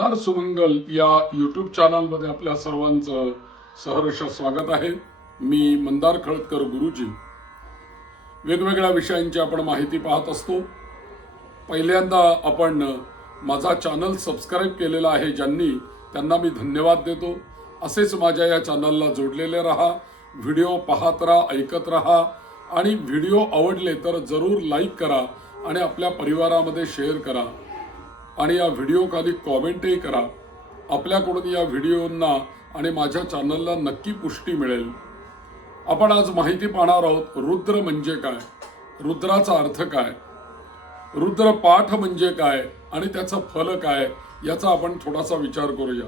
नमस्कार सुमंगल या यूट्यूब चॅनलमध्ये आपल्या सर्वांचं सहर्ष स्वागत आहे। मी मंदार खळदकर गुरुजी। वेगवेगळ्या विषयांची आपण माहिती पाहत असतो। पहिल्यांदा आपण माझा चॅनल सबस्क्राइब केलेला आहे ज्यांनी त्यांना मी धन्यवाद देतो। असेच माझ्या या चॅनलला जोडलेले रहा, व्हिडिओ पाहत रहा, ऐकत रहा आणि व्हिडिओ आवडले तर जरूर लाईक करा आणि आपल्या परिवारामध्ये शेअर करा आणि या व्हिडिओ खाली कॉमेंटही करा। आपल्याकडून या व्हिडिओंना आणि माझ्या चॅनलला नक्की पुष्टी मिळेल। आपण आज माहिती पाहणार आहोत रुद्र म्हणजे काय, रुद्राचा अर्थ काय, रुद्र पाठ म्हणजे काय आणि त्याचं फल काय याचा आपण थोडासा विचार करूया।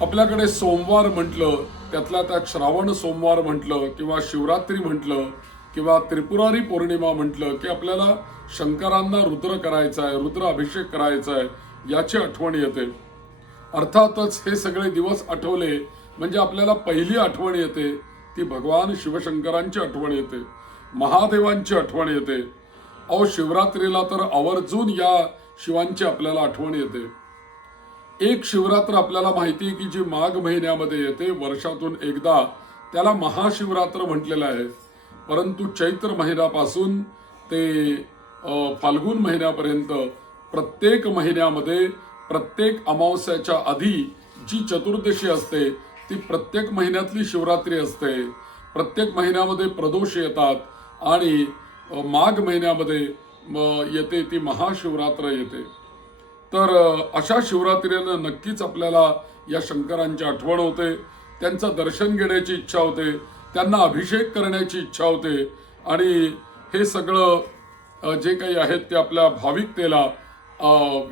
आपल्याकडे सोमवार म्हटलं, त्यातल्या त्यात श्रावण सोमवार म्हटलं किंवा शिवरात्री म्हटलं किंवा त्रिपुरारी पौर्णिमा म्हटलं की आपल्याला शंकरांना रुद्र करायचा आहे, रुद्र अभिषेक करायचा आहे याची आठवण येते। अर्थातच हे सगळे दिवस आठवले म्हणजे आपल्याला पहिली आठवण येते ती भगवान शिवशंकरांची आठवण येते, महादेवांची आठवण येते। अहो शिवरात्रीला तर आवर्जून या शिवांची आपल्याला आठवण येते। एक शिवरात्र आपल्याला माहिती आहे की जी माघ महिन्यामध्ये येते, वर्षातून एकदा, त्याला महाशिवरात्र म्हटलेलं आहे। परंतु चैत्र महिन्यापासून ते फाल्गुन महिन्यापर्यंत प्रत्येक महिन्यामध्ये प्रत्येक अमावस्याच्या आधी जी चतुर्दशी असते ती प्रत्येक महिन्यातली शिवरात्री असते। प्रत्येक महिन्यामध्ये प्रदोष येतात आणि माघ महिन्यामध्ये येते ती महाशिवरात्र येते। तर अशा शिवरात्रीला नक्कीच आपल्याला या शंकरांची आठवण होते, त्यांचं दर्शन घेण्याची इच्छा होते, त्यांना अभिषेक करण्याची इच्छा होते आणि हे सगळं जे काही आहेत ते आपल्या भाविकतेला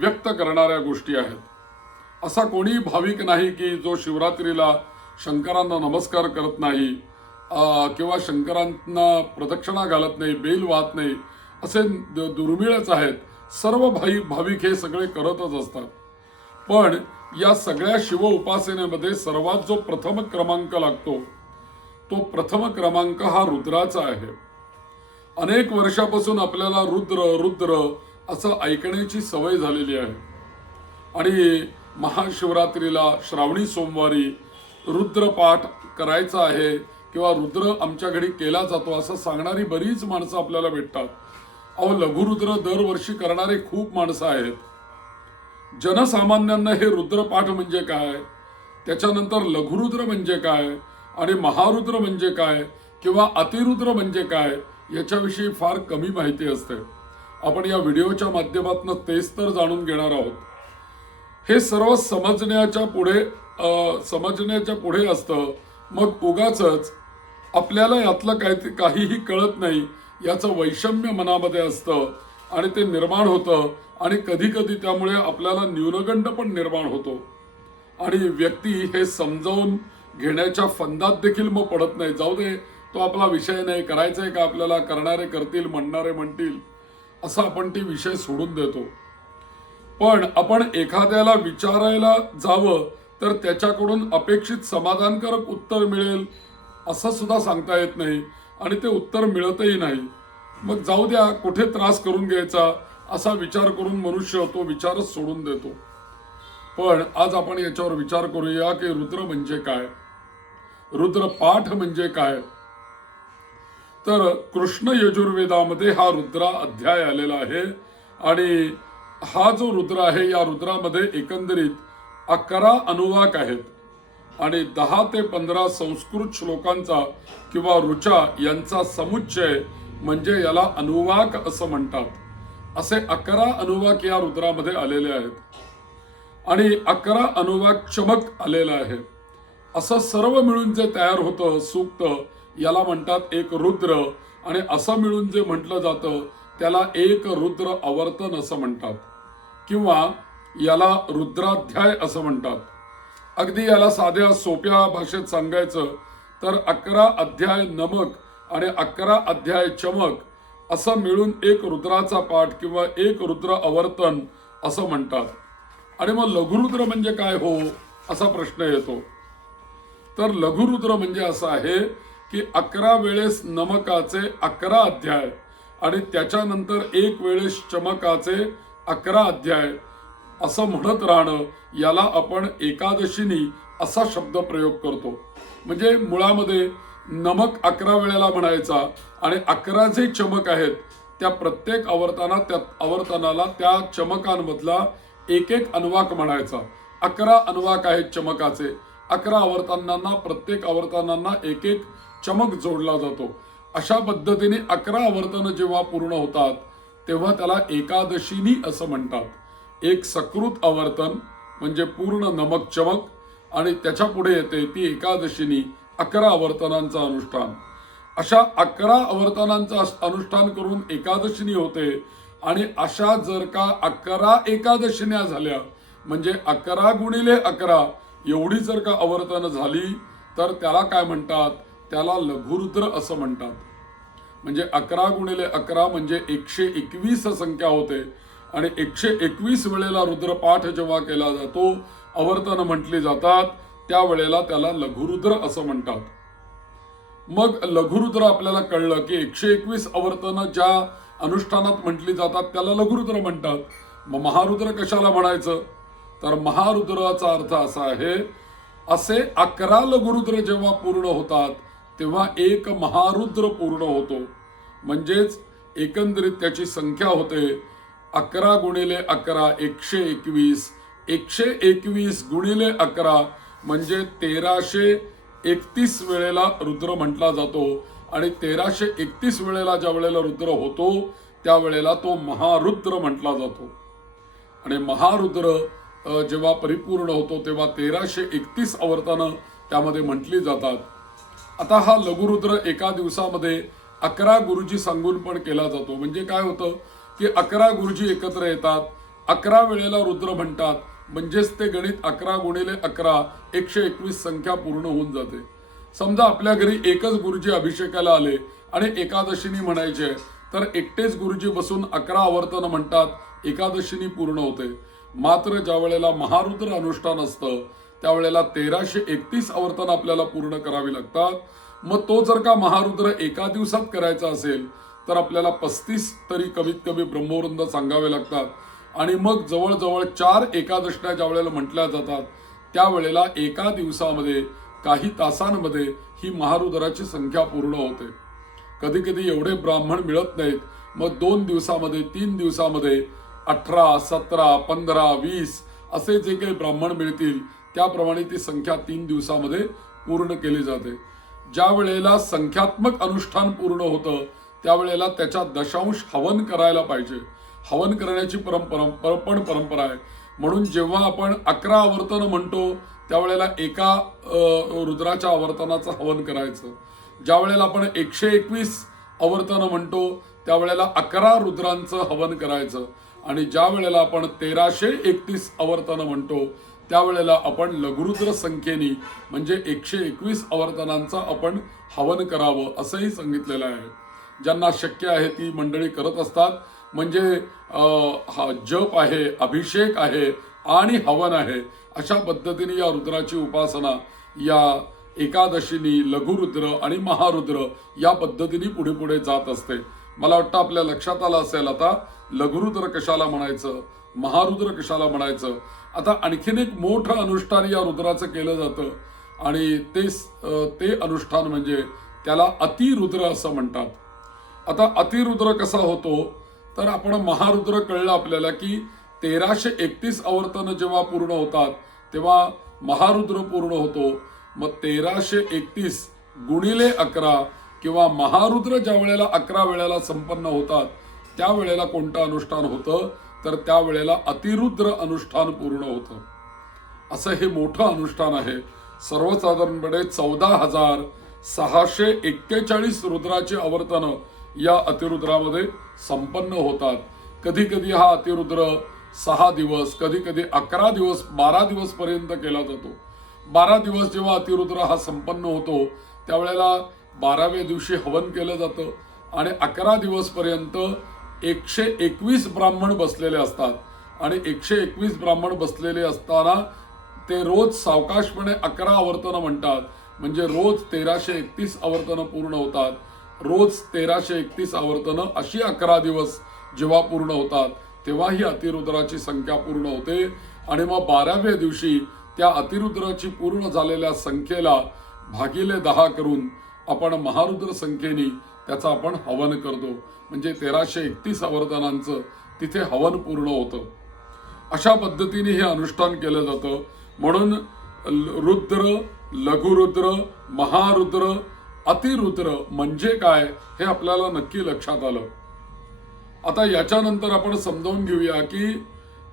व्यक्त करणाऱ्या गोष्टी आहेत। असा कोणी भाविक नाही की जो शिवरात्रीला शंकरांना नमस्कार करत नाही किंवा शंकरांना प्रदक्षिणा घालत नाही, बेल वाहत नाही, असे दुर्मिळच आहेत। सर्व भाविक हे सगळे करतच असतात। पण या सगळ्या शिव उपासनेमध्ये सर्वात जो प्रथम क्रमांक लागतो तो प्रथम क्रमांक हा रुद्राचा आहे। अनेक वर्षापासून आपल्याला रुद्र रुद्र असं ऐकण्याची सवय झालेली आहे आणि महाशिवरात्रीला श्रावणी सोमवारी रुद्र पाठ करायचा आहे किंवा रुद्र आमच्या घरी केला जातो असं सांगणारी बरीच माणसं आपल्याला भेटतात। अहो लघुरुद्र दरवर्षी करणारे खूप माणसं आहेत। जनसामान्यांना हे रुद्रपाठ म्हणजे काय, त्याच्यानंतर लघुरुद्र म्हणजे काय आणि महारुद्र म्हणजे काय किंवा अतिरुद्र म्हणजे काय याच्याविषयी फार कमी माहिती असते। आपण या व्हिडिओच्या माध्यमातून तेच तर जाणून घेणार आहोत। हे सर्व समजण्याच्या पुढे असतं, मग उगाचच आपल्याला यातलं काहीही कळत नाही याचं वैषम्य मनामध्ये असतं आणि ते निर्माण होतं आणि कधी कधी त्यामुळे आपल्याला न्यूनगंड पण निर्माण होतो आणि व्यक्ती हे समजावून घेण्याच्या फंदात देखील मग पडत नाही। जाऊ दे, तो आपला विषय नाही, करायचंय का आपल्याला, करणारे करतील, म्हणणारे म्हणतील, असा आपण ते विषय सोडून देतो। पण आपण एखाद्याला विचारायला जावं तर त्याच्याकडून अपेक्षित समाधानकारक उत्तर मिळेल असं सुद्धा सांगता येत नाही आणि ते उत्तर मिळतही नाही। मग जाऊ द्या, कुठे त्रास करून घ्यायचा असा विचार करून मनुष्य तो विचारच सोडून देतो। पण आज आपण याच्यावर विचार करूया की रुद्र म्हणजे काय, रुद्र पाठ म्हणजे काय। तर कृष्ण यजुर्वेदामध्ये हा रुद्रा अध्याय आलेला आहे आणि हा जो रुद्र आहे या रुद्रामध्ये एकंदरीत 11 अनुवाक आहेत आणि 10 ते 15 संस्कृत श्लोकांचा किंवा ऋचा यांचा समुच्चय म्हणजे याला अनुवाक असं म्हणतात। असे 11 अनुवाक या रुद्रामध्ये आलेले आहेत आणि 11 अनुवाक चमक आलेला आहे। असं सर्व मिळून जे तयार होतं सूक्त याला म्हणतात एक रुद्र आणि असं मिळून जे म्हटलं जातं त्याला एक रुद्र आवर्तन असं म्हणतात किंवा याला रुद्राध्याय असं म्हणतात। अगदी याला साध्या सोप्या भाषेत सांगायचं तर 11 अध्याय नमक आणि 11 अध्याय चमक असं मिळून एक रुद्राचा पाठ किंवा एक रुद्र आवर्तन असं म्हणतात। आणि मग लघुरुद्र म्हणजे काय हो असा प्रश्न येतो। तर लघुरुद्र म्हणजे असं आहे की 11 वेळेस नमकाचे 11 अध्याय आणि त्याच्यानंतर एक वेळेस चमकाचे 11 अध्याय असं म्हणत राहणं, याला आपण एकादशीनी असा शब्द प्रयोग करतो. म्हणजे मुळामध्ये नमक 11 वेळेला म्हणायचा आणि 11 जे चमक आहेत त्या प्रत्येक आवर्तनाला त्या चमकांमधला एक एक अन्वाक म्हणायचा. 11 अन्वाक आहेत चमकाचे. 11 आवर्तनांना, प्रत्येक आवर्तनांना एक एक चमक जोडला जातो. अशा पद्धतीने 11 आवर्तन जेव्हा पूर्ण होतात तेव्हा त्याला एकादशीनी असं म्हणतात. एक सकृत आवर्तन म्हणजे पूर्ण नमक चमक आणि त्याच्या पुढे येते ती एकादशीनी 11 आवर्तनांचं अनुष्ठान. अशा 11 आवर्तनांचं अनुष्ठान करून एकादशीनी होते. आणि अशा जर का 11 एकादशिन्या झाल्या म्हणजे 11 गुणिले 11 एवढी जर का आवर्तन झाली तर त्याला काय म्हणतात? त्याला लघुरुद्र असं म्हणतात. म्हणजे 11 गुणिले 11 म्हणजे 121 संख्या होते आणि 121 वेळेला रुद्रपाठ जेव्हा केला जातो, आवर्तन म्हटली जातात, त्यावेळेला त्याला लघुरुद्र असं म्हणतात. मग लघुरुद्र आपल्याला कळलं की 121 आवर्तन ज्या अनुष्ठानात म्हटली जातात त्याला लघुरुद्र म्हणतात. मग महारुद्र कशाला म्हणायचं? तर महारुद्राचा अर्थ असा आहे, असे 11 लघुरुद्र जेव्हा पूर्ण होतात तेव्हा एक महारुद्र पूर्ण होतो. म्हणजेच एकंदरीत त्याची संख्या होते 11 गुणिले 11 121. 121 गुणिले 11 म्हणजे 1331 वेळेला रुद्र म्हटला जातो. आणि 1331 वेळेला ज्या वेळेला रुद्र होतो त्यावेळेला तो महारुद्र म्हटला जातो. आणि महारुद्र जेव्हा परिपूर्ण होतो तेव्हा 1331 आवर्तनं त्यामध्ये म्हटली जातात. आता हा लघुरुद्र एका दिवसामध्ये 11 गुरुजी सांगून पण केला जातो. म्हणजे काय होतं की 11 गुरुजी एकत्र येतात, 11 वेळेला रुद्र म्हणतात, म्हणजेच ते गणित 11 गुणिले 11 121 संख्या पूर्ण होऊन जाते. समजा आपल्या घरी एकच गुरुजी अभिषेकाला आले आणि एकादशीनी म्हणायचे तर एकटेच गुरुजी बसून 11 आवर्तन म्हणतात, एकादशीनी पूर्ण होते. मात्र ज्या वेळेला महारुद्र अनुष्ठान असतं त्यावेळेला 1331 आवर्तन आपल्याला पूर्ण करावी लागतात. मग तो जर का महारुद्र एका दिवसात करायचा असेल तर आपल्याला 35 तरी कमीत कमी ब्रह्मवृंद सांगावे लागतात. आणि मग जवळजवळ 4 एकादशण्या ज्या वेळेला म्हटल्या जातात त्यावेळेला एका दिवसामध्ये काही तासांमध्ये ही महारुद्राची संख्या पूर्ण होते. कधी कधी एवढे ब्राह्मण मिळत नाहीत, मग 2 दिवसामध्ये 3 दिवसामध्ये 18, 17, 15, 20 असे जे काही ब्राह्मण मिळतील त्याप्रमाणे ती संख्या 3 दिवसामध्ये पूर्ण केली जाते. ज्या वेळेला संख्यात्मक अनुष्ठान पूर्ण होतं त्यावेळेला त्याच्या दशांश हवन करायला पाहिजे. हवन करण्याची परंपरा आहे. म्हणून जेव्हा आपण 11 आवर्तन म्हणतो त्यावेळेला एका रुद्राच्या आवर्तनाचं हवन करायचं. ज्या वेळेला आपण 121 आवर्तन म्हणतो त्यावेळेला 11 रुद्रांचं हवन करायचं. आणि ज्या वेळेला आपण 1331 आवर्तन म्हणतो त्यावेळेला आपण लघुरुद्र संख्येनी म्हणजे 121 आवर्तनांचं आपण हवन करावं असंही सांगितलेलं आहे. ज्यांना शक्य आहे ती मंडळी करत असतात. म्हणजे हा जप आहे, अभिषेक आहे आणि हवन आहे, अशा पद्धतीने या रुद्राची उपासना या एकादशीनी लघुरुद्र आणि महारुद्र या पद्धतीने पुढे पुढे जात असते. मला वाटतं आपल्या लक्षात आलं असेल आता लघुरुद्र कशाला म्हणायचं, महारुद्र कशाला म्हणायचं. आता आणखीन एक मोठं अनुष्ठान या रुद्राचं केलं जातं आणि ते अनुष्ठान म्हणजे त्याला अतिरुद्र असं म्हणतात. आता अतिरुद्र कसा होतो तर आपण महारुद्र कळलं आपल्याला की 1331 आवर्तन जेव्हा पूर्ण होतात तेव्हा महारुद्र पूर्ण होतो. मग 1331 गुणिले 11 किंवा महारुद्र ज्या वेळेला 11 वेळेला संपन्न होतात त्यावेळेला कोणतं अनुष्ठान होतं तर त्यावेळेला अतिरुद्र अनुष्ठान पूर्ण होतं. असं हे मोठं अनुष्ठान आहे. सर्वसाधारणपणे 14,641 रुद्राची आवर्तन या अतिरुद्रामध्ये संपन्न होतात. कधी कधी हा अतिरुद्र 6 दिवस, कधी कधी 11 दिवस, 12 दिवस पर्यंत केला जातो. 12 दिवस जेव्हा अतिरुद्र हा संपन्न होतो त्यावेळेला 12व्या दिवशी हवन केलं जातं आणि 11 दिवस पर्यंत 121 ब्राह्मण बसलेले असतात. आणि 121 ब्राह्मण बसलेले असताना ते रोज सावकाशपणे 11 आवर्तन म्हणतात. म्हणजे रोज 1331 आवर्तन पूर्ण होतात. रोज 1331 आवर्तन अशी 11 दिवस जेव्हा पूर्ण होतात तेव्हा ही अतिरुद्राची संख्या पूर्ण होते आणि मग 12व्या दिवशी त्या अतिरुद्राची पूर्ण झालेल्या संख्येला भागिले 10 करून आपण महारुद्र संख्येने त्याचा आपण हवन करतो. म्हणजे 1331 आवर्तनांचं तिथे हवन पूर्ण होतं. अशा पद्धतीने हे अनुष्ठान केलं जातं. म्हणून रुद्र, लघुरुद्र, महारुद्र, अतिरुद्र म्हणजे काय हे आपल्याला नक्की लक्षात आलं. आता याच्यानंतर आपण समजावून घेऊया की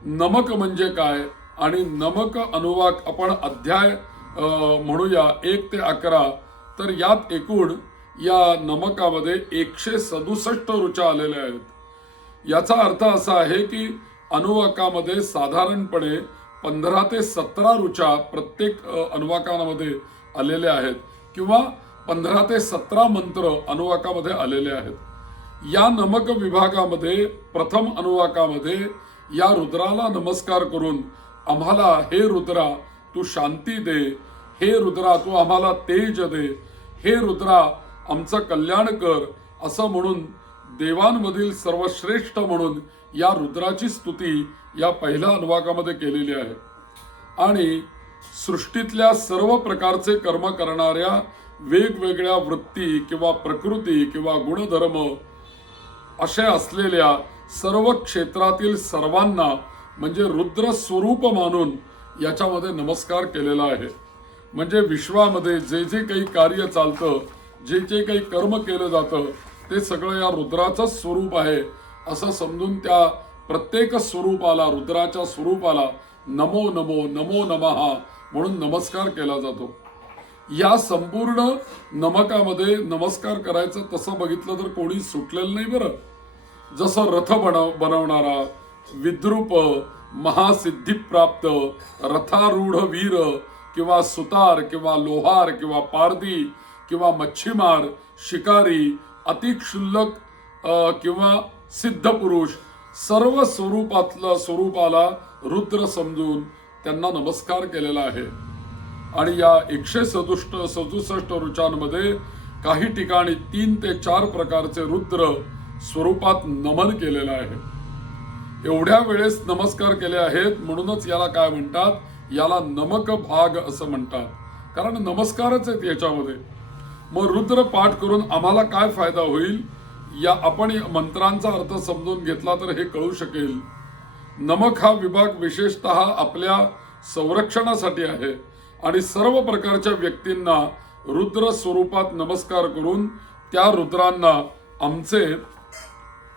नमक म्हणजे काय आणि नमक अनुवाक आपण अध्याय म्हणूया 1 ते 11. तर यात एकूण या नमकामध्ये 167 ऋचा आलेल्या आहेत. याचा अर्थ असा आहे की अनुवाकामध्ये साधारणपणे 15 ते 17 ऋचा प्रत्येक अनुवाकामध्ये आलेल्या आहेत किंवा 15 ते 17 मंत्र अनुवाकामध्ये आलेले आहेत. या नमक विभागामध्ये प्रथम अनुवाकामध्ये या रुद्राला नमस्कार करून आम्हाला हे रुद्रा तू शांती दे, हे रुद्रा तू आम्हाला तेज दे, हे रुद्रा आमचं कल्याण कर असं म्हणून देवांमधील सर्वश्रेष्ठ म्हणून या रुद्राची स्तुती या पहिल्या अनुवाकामध्ये केलेली आहे. आणि सृष्टीतल्या सर्व प्रकारचे कर्म करणाऱ्या वेगवेगळ्या वृत्ती किंवा प्रकृती किंवा गुणधर्म असे असलेल्या सर्व क्षेत्रातील सर्वांना म्हणजे रुद्र स्वरूप मानून याच्यामध्ये नमस्कार केलेला आहे. म्हणजे विश्वामध्ये जे जे काही कार्य चालतं, जे जे काही कर्म केलं जातं ते सगळं या रुद्राचं स्वरूप आहे असं समजून त्या प्रत्येक स्वरूपाला, रुद्राच्या स्वरूपाला नमो नमो नमो नमः म्हणून नमस्कार केला जातो. या संपूर्ण नमकामध्ये नमस्कार करायचं तसं बघितलं तर कोणी सुटलेलं नाही बरं. जसं रथ बनवणारा, विद्रूप, महासिद्धिप्राप्त, रथारूढ वीर किंवा सुतार किंवा लोहार किंवा पारधी किंवा मच्छीमार, शिकारी, अतिक्षुल्लक किंवा सिद्ध पुरुष सर्व स्वरूपाला रुद्र समजून त्यांना नमस्कार केलेला आहे. आणि या 167 ऋचांमध्ये काही ठिकाणी 3 ते 4 प्रकारचे रुद्र स्वरूपात नमन केलेलं आहे. एवढ्या वेळेस नमस्कार केले आहेत म्हणूनच याला काय म्हणतात, याला नमक भाग असं म्हणतात, कारण नमस्कारच आहेत याच्यामध्ये. मग रुद्र पाठ करून आम्हाला काय फायदा होईल या आपण मंत्रांचा अर्थ समजून घेतला तर हे कळू शकेल. नमक हा विभाग विशेषतः आपल्या संरक्षणासाठी आहे आणि सर्व प्रकारच्या व्यक्तींना रुद्र स्वरूपात नमस्कार करून त्या रुद्रांना आमचे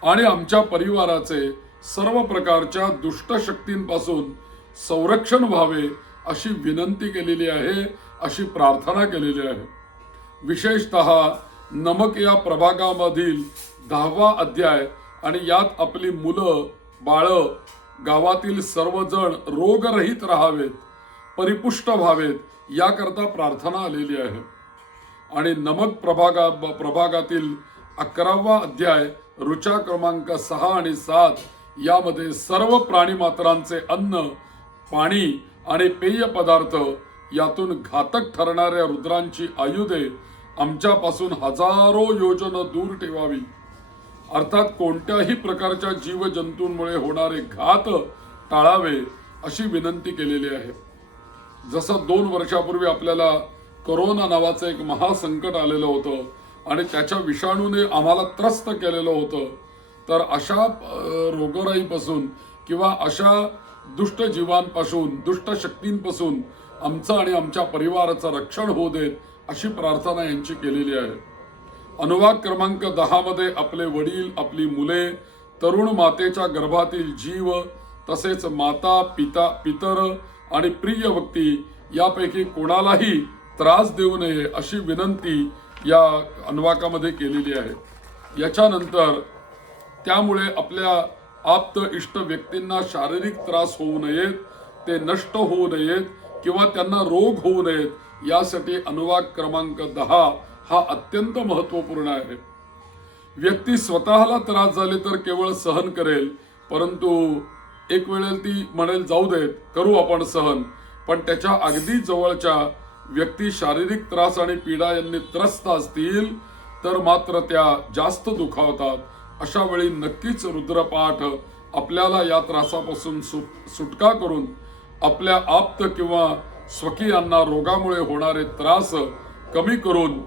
आणि आमच्या परिवाराचे सर्व प्रकारच्या दुष्ट शक्तींपासून संरक्षण व्हावे अशी विनंती केलेली आहे, अशी प्रार्थना केलेली आहे. विशेषतः नमक या प्रभागामधील 10वा अध्याय आणि यात आपली मुलं बाळं गावातील सर्वजण रोगरहित राहावेत, परिपुष्ट व्हावेत याकरता प्रार्थना आलेली आहे. आणि नमक प्रभागातील 11वा अध्याय ऋचा क्रमांक 6 आणि 7 यामध्ये सर्व प्राणी मात्रांचे अन्न, पाणी आणि पेय पदार्थ यातून घातक ठरणाऱ्या रुद्रांची आयुधे आमच्यापासून हजारो योजन दूर ठेवावी. अर्थात कोणत्याही प्रकारच्या जीवजंतूंमुळे होणारे घात टाळावे अशी विनंती केलेली आहे. जसं 2 वर्षापूर्वी आपल्याला कोरोना नावाचं एक महासंकट आलेलं होतं आणि त्याच्या विषाणूने आम्हाला त्रस्त केलेलं होतं, तर अशा रोगराईपासून किंवा अशा दुष्ट जीवांपासून, दुष्ट शक्तींपासून आमचं आणि आमच्या परिवाराचं रक्षण होऊ देत अशी प्रार्थना यांची केलेली आहे. अनुवाक क्रमांक 10 मध्ये आपले वडील, आपली मुले, तरुण मातेच्या गर्भातील जीव तसेच माता, पितर आणि प्रिय व्यक्ती यापैकी कोणालाही त्रास देऊ नये अशी विनंती या अनुवाकामध्ये केलेली आहे. याच्यानंतर त्यामुळे आपल्या आप्त इष्ट व्यक्तींना शारीरिक त्रास होऊ नयेत, ते नष्ट होऊ नयेत किंवा त्यांना रोग होऊ नयेत यासाठी अनुवाक क्रमांक 10 हा अत्यंत महत्वपूर्ण आहे. व्यक्ती स्वतःला त्रास झाले तर केवळ सहन करेल, परंतु एक वेळेला ती म्हणेल जाऊ देत, करू आपण सहन, पण त्याच्या अगदी जवळच्या व्यक्ती शारीरिक त्रास आणि पीडा यांनी त्रस्त असतील तर मात्र त्या जास्त दुखावतात. अशा वेळी नक्कीच रुद्रपाठ आपल्याला या त्रासापासून सुटका करून आपल्या आप्त किंवा स्वकीयांना रोगामुळे होणारे त्रास कमी करून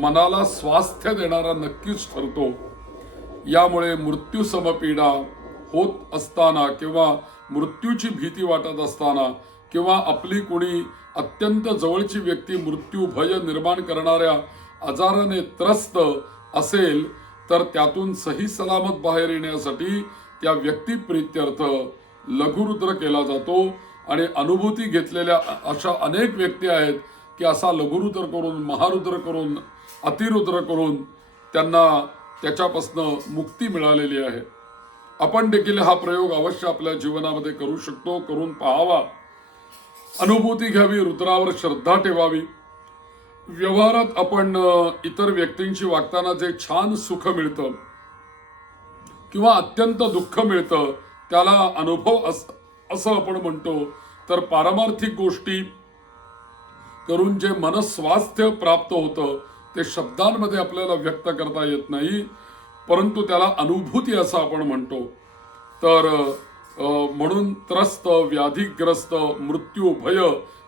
मनाला स्वास्थ्य देणारा नक्कीच ठरतो. यामुळे मृत्यू समपीडा होत असताना किंवा मृत्यूची भीती वाटत असताना किंवा आपली कोणी अत्यंत जवळची व्यक्ती मृत्यू भय निर्माण करणाऱ्या आजाराने त्रस्त असेल तर त्यातून सही सलामत बाहेर येण्यासाठी त्या व्यक्तिप्रीत्यर्थ लघुरुद्र केला जातो. आणि अनुभूती घेतलेल्या अशा अनेक व्यक्ती आहेत की असा लघुरुद्र करून, महारुद्र करून, अतिरुद्र करून त्यांना त्याच्यापासून मुक्ती मिळालेली आहे. आपण देखील हा प्रयोग अवश्य आपल्या जीवनामध्ये करू शकतो, करून पाहावा. अनुभूती घ्यावी, रुद्रावर श्रद्धा ठेवावी. व्यवहारात आपण इतर व्यक्तींशी वागताना जे छान सुख मिळतं किंवा अत्यंत दुःख मिळतं त्याला अनुभव असं आपण म्हणतो. तर पारमार्थिक गोष्टी करून जे मनस्वास्थ्य प्राप्त होतं ते शब्दांमध्ये आपल्याला व्यक्त करता येत नाही, परंतु त्याला अनुभूती असं आपण म्हणतो. तर म्हणून त्रस्त, व्याधीग्रस्त, मृत्यू भय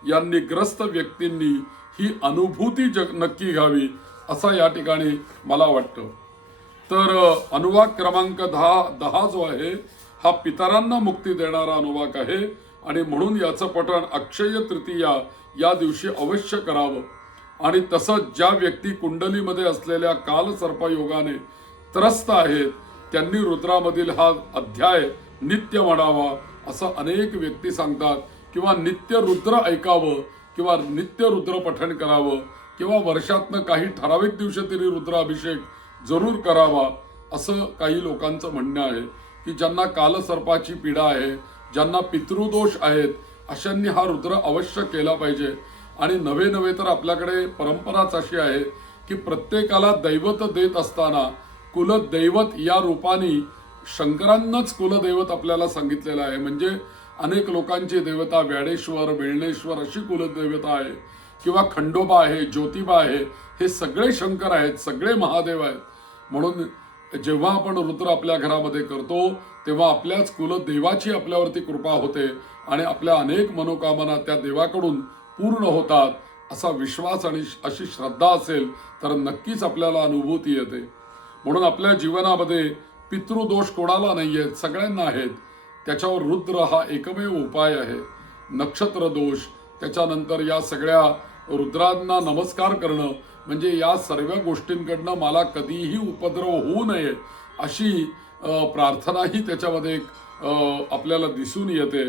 यांनी ग्रस्त व्यक्तींनी ही अनुभूती नक्की घ्यावी असं या ठिकाणी मला वाटतं. तर अनुवाक क्रमांक 10 जो आहे हा पितरांना मुक्ती देणारा अनुवाक आहे आणि म्हणून याचं पठण अक्षय तृतीया या दिवशी अवश्य करावं. आणि तसंच ज्या व्यक्ती कुंडलीमध्ये असलेल्या कालसर्पयोगाने त्रस्त आहेत त्यांनी रुद्रामधील हा अध्याय नित्य म्हणावा असं अनेक व्यक्ती सांगतात. किंवा नित्य रुद्र ऐकावं किंवा नित्य रुद्र पठण करावं किंवा वर्षातनं काही ठराविक दिवशी तरी रुद्राभिषेक जरूर करावा असं काही लोकांचं म्हणणं आहे. की ज्यांना कालसर्पाची पीडा आहे, ज्यांना पितृदोष आहेत, अशांनी हा रुद्र अवश्य केला पाहिजे. आणि नवे तर आपल्याकडे परंपराच अशी आहे की प्रत्येकाला दैवत देत असताना कुलदैवत या रूपाने शंकरांनाच कुलदैवत आपल्याला सांगितलेलं आहे. म्हणजे अनेक लोकांची देवता व्याडेश्वर, वेळणेश्वर अशी कुलदैवता आहे किंवा खंडोबा आहे, ज्योतिबा आहे, हे सगळे शंकर आहेत, सगळे महादेव आहेत. म्हणून जेव्हा आपण रुद्र आपल्या घरामध्ये करतो तेव्हा आपल्याच कुलदेवाची आपल्यावरती कृपा होते आणि आपल्या अनेक मनोकामना त्या देवाकडून पूर्ण होतात असा विश्वास आणि अशी श्रद्धा असेल तर नक्कीच आपल्याला अनुभूती येते. म्हणून आपल्या जीवनामध्ये पितृदोष कोणाला नाही आहेत, सगळ्यांना आहेत. त्याच्यावर रुद्र हा एकमेव उपाय आहे. नक्षत्र दोष, त्याच्यानंतर या सगळ्या रुद्रांना नमस्कार करणं म्हणजे या सर्व गोष्टींकडनं मला कधीही उपद्रव होऊ नये अशी प्रार्थनाही त्याच्यामध्ये आपल्याला दिसून येते.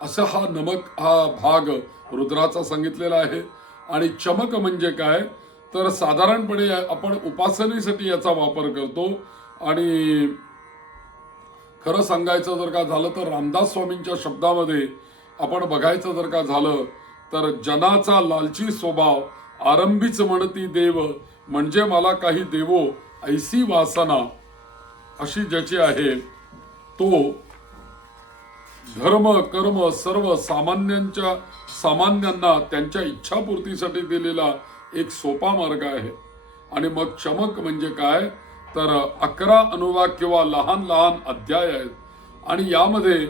असा हा भाग रुद्राचा सांगितलेला आहे. आणि चमक म्हणजे काय तर साधारणपणे आपण उपासनेसाठी याचा वापर करतो. आणि खरं सांगायचं जर का झालं तर रामदास स्वामींच्या शब्दामध्ये आपण बघायचं जर का झालं तर जनाचा लालची स्वभाव आरंभीच म्हणती देव म्हणजे मला काही देवो ऐसी वासना अशी ज्याची आहे तो धर्म कर्म सर्व सामान्यांना त्यांच्या इच्छापूर्तीसाठी दिलेला एक सोपा मार्ग आहे. आणि मग चमक म्हणजे काय तर 11 अनुवाक किंवा लहान अध्याय आहेत. आणि यामध्ये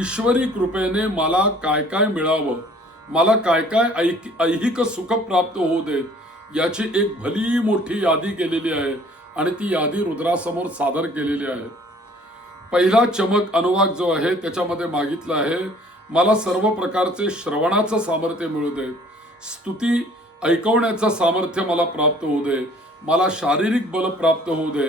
ईश्वरी कृपेने मला काय काय मिळावं, मला काय काय ऐहिक सुख प्राप्त होऊ देत याची एक भली मोठी यादी केलेली आहे आणि ती यादी रुद्रासमोर सादर केलेली आहे. पहिला चमक अनुवाक जो आहे त्याच्यामध्ये मागितलं आहे मला सर्व प्रकारचे श्रवणाचं सामर्थ्य मिळू दे, स्तुती ऐकवण्याचं सामर्थ्य मला प्राप्त होऊ दे, मला शारीरिक बल प्राप्त होऊ दे,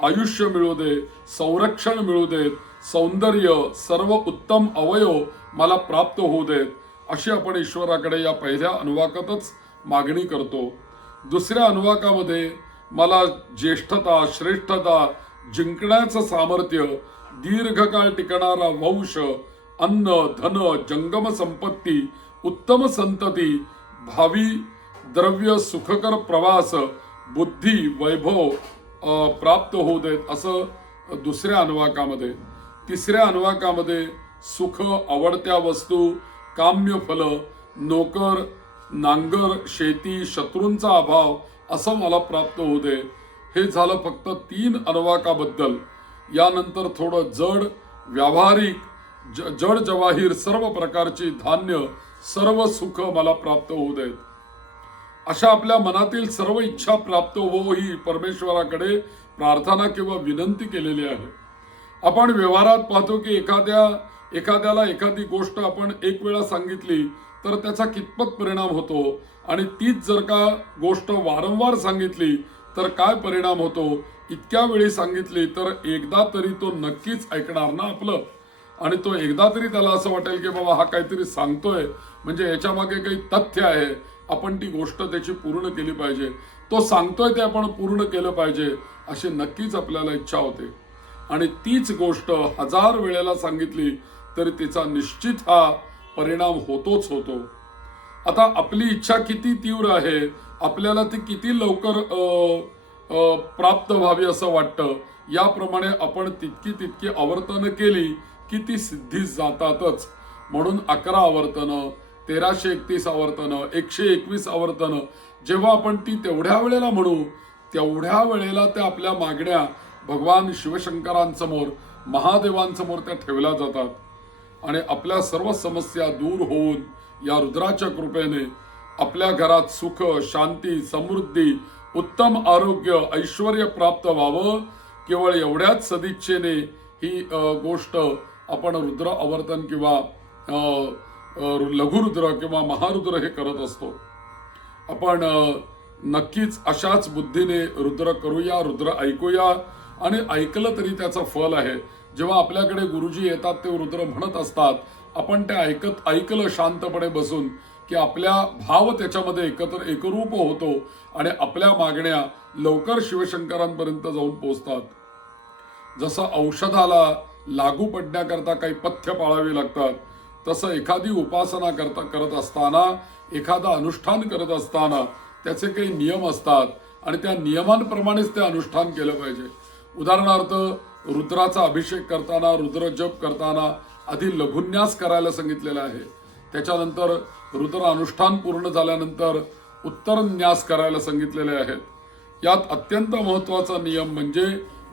आयुष्य मिळू दे, संरक्षण मिळू देत, सौंदर्य सर्व उत्तम अवयव मला प्राप्त होऊ देत अशी आपण ईश्वराकडे या पहिल्या अनुवाकातच मागणी करतो. दुसऱ्या अनुवाकामध्ये मला ज्येष्ठता श्रेष्ठता जिंकण्याचं सामर्थ्य, दीर्घकाळ टिकणारा वंश, अन्न धन जंगम संपत्ती, उत्तम संतती, भावी द्रव्य सुखकर प्रवास, बुद्धी वैभव प्राप्त होऊ देत असं दुसऱ्या अनुवाकामध्ये. तिसऱ्या अनुवाकामध्ये सुख, आवडत्या वस्तू, काम्य फल, नोकर नांगर, शेती, शत्रूंचा अभाव असं मला प्राप्त होऊ दे. हे झालं फक्त 3 अनुवाकाबद्दल. यानंतर थोडं जड व्यावहारिक जड जवाहीर सर्व प्रकारची धान्य सर्व सुख मला प्राप्त होऊ देत. अशा आपल्या मनातील सर्व इच्छा प्राप्त हो ही परमेश्वराकडे प्रार्थना किंवा विनंती केलेली आहे. आपण व्यवहारात पाहतो की एखाद्याला एखादी गोष्ट आपण एक वेळा सांगितली तर त्याचा कितपत परिणाम होतो आणि तीच जर का गोष्ट वारंवार सांगितली तर काय परिणाम होतो. इतक्या वेळी सांगितली तर एकदा तरी तो नक्कीच ऐकणार ना आपलं, आणि तो एकदा तरी त्याला असं वाटेल की बाबा हा काहीतरी सांगतोय म्हणजे याच्या मागे काही तथ्य आहे, आपण ती गोष्ट त्याची पूर्ण केली पाहिजे, तो सांगतोय ते आपण पूर्ण केलं पाहिजे अशी नक्कीच आपल्याला इच्छा होते. आणि तीच गोष्ट 1000 वेळेला सांगितली तरी तिचा निश्चित हा परिणाम होतोच होतो. आता आपली इच्छा किती तीव्र आहे, आपल्याला ती किती लवकर प्राप्त व्हावी असं वाटतं, याप्रमाणे आपण तितकी आवर्तनं केली की ती सिद्धीस जातातच. म्हणून 11 आवर्तनं, 1331 आवर्तनं, 121 आवर्तनं जेव्हा आपण ती तेवढ्या वेळेला म्हणू तेवढ्या वेळेला त्या आपल्या मागण्या भगवान शिवशंकरांसमोर, महादेवांसमोर त्या ठेवल्या जातात आणि आपल्या सर्व समस्या दूर होऊन या रुद्राच्या कृपेने आपल्या घरात सुख, शांती, समृद्धी, उत्तम आरोग्य, ऐश्वर्य प्राप्त व्हावं. केवळ एवढ्याच सदिच्छेने ही गोष्ट आपण रुद्र आवर्तन किंवा लघुरुद्र किंवा महारुद्र हे करत असतो. आपण नक्कीच अशाच बुद्धीने रुद्र करूया, रुद्र ऐकूया, आणि ऐकलं तरी त्याचं फल आहे. जेव्हा आपल्याकडे गुरुजी येतात ते रुद्र म्हणत असतात, आपण ते ऐकलं शांतपणे बसून की आपल्या भाव त्याच्यामध्ये एकरूप होतो आणि आपल्या मागण्या लवकर शिवशंकरांपर्यंत जाऊन पोहोचतात. जसं औषधाला लागू पडण्याकरता काही पथ्य पाळावी लागतात, तसं एखादी उपासना करत असताना, एखादं अनुष्ठान करत असताना त्याचे काही नियम असतात आणि त्या नियमांप्रमाणेच ते अनुष्ठान केलं पाहिजे. उदाहरणार्थ रुद्राचा अभिषेक करताना, रुद्र जप करताना आधी लघुन्यास करायला सांगितलेला आहे. त्याच्यानंतर रुद्र अनुष्ठान पूर्ण झाल्यानंतर उत्तर न्यास करायला सांगितलेले आहेत. यात अत्यंत महत्वाचा नियम म्हणजे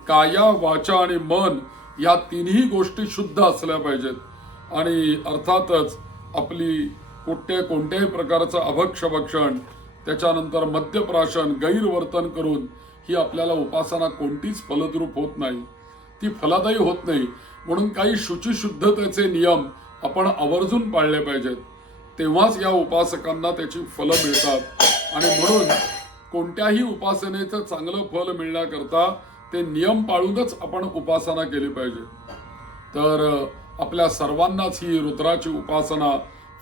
काया, वाचा आणि मन या तिन्ही गोष्टी शुद्ध असल्या पाहिजेत. आणि अर्थातच आपली कोणत्याही प्रकारचं अभक्षभक्षण, त्याच्यानंतर मद्यप्राशन, गैरवर्तन करून ही आपल्याला उपासना कोणतीच फलद्रूप होत नाही, ती फलदायी होत नाही. म्हणून काही शुचिशुद्धतेचे नियम आपण आवर्जून पाळले पाहिजेत, तेव्हाच या उपासकांना त्याची फलं मिळतात. आणि म्हणून कोणत्याही उपासनेचं चांगलं फल मिळण्याकरता ते नियम पाळूनच आपण उपासना केली पाहिजे. तर आपल्या सर्वांनाच ही रुद्राची उपासना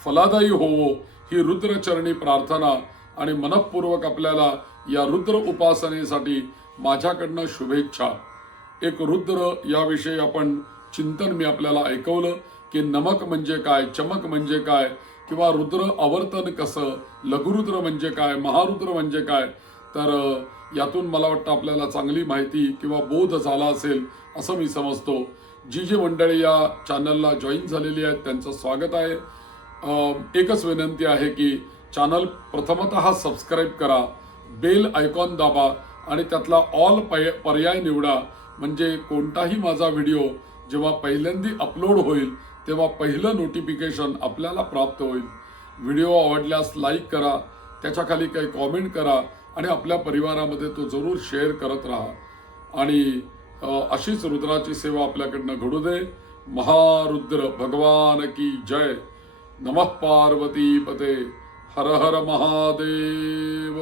फलदायी होवो ही रुद्रचरणी प्रार्थना आणि मनःपूर्वक आपल्याला या रुद्र उपासनेसाठी माझ्याकडनं शुभेच्छा. एक रुद्र याविषयी आपण चिंतन मी आपल्याला ऐकवलं की नमक म्हणजे काय, चमक म्हणजे काय, किंवा रुद्र आवर्तन कसं, लघुरुद्र म्हणजे काय, महारुद्र म्हणजे काय. तर यातून मला वाटतं आपल्याला चांगली माहिती किंवा बोध झाला असेल असं मी समजतो. जी मंडळी या चॅनलला जॉईन झालेली आहेत त्यांचं स्वागत आहे. एकच विनंती आहे की चॅनल प्रथमतः सबस्क्राईब करा, बेल आयकॉन दाबा आणि त्यातला ऑल पर्याय निवडा, म्हणजे कोणताही माझा व्हिडिओ जेव्हा पहिल्यांदा अपलोड होईल तेव्हा पहिलं नोटिफिकेशन आपल्याला प्राप्त होईल. व्हिडिओ आवडल्यास लाईक करा, त्याच्या खाली काही कॉमेंट करा आणि आपल्या परिवारामध्ये तो जरूर शेअर करत राहा. आणि अशीच रुद्राची सेवा आपल्याकडनं घडू दे. महारुद्र भगवान की जय. नमः पार्वती पते. हर हर महादेव.